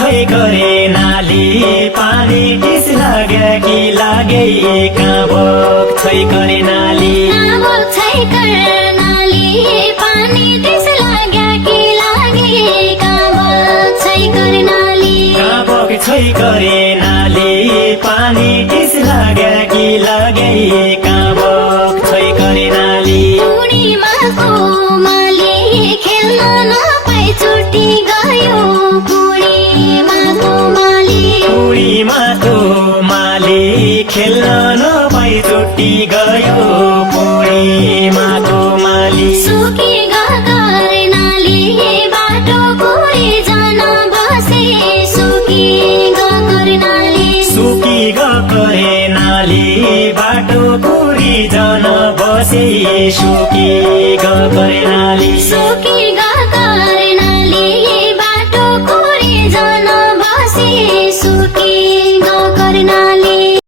छै करे नाली पानी टिस लाग्या कि लागे काबक छै करे नाली काबक छै करे नाली पानी टिस लाग्या कि लागे काबक छै करे नाली काबक छै करे नाली पानी टिस लाग्या कि लागे काबक छै करे नाली टुडीमा कोमाली खेल्न नपाई छुट्टी गयो टुडीमा कोमाली खेल्न नपाई छुट्टी गयो पुडीमा कोमाली सुकी गरे नाली बाटो कुडी जान बसे सुकी गरे नाली बाटो कुडी जान बसे सुकी गरे नाली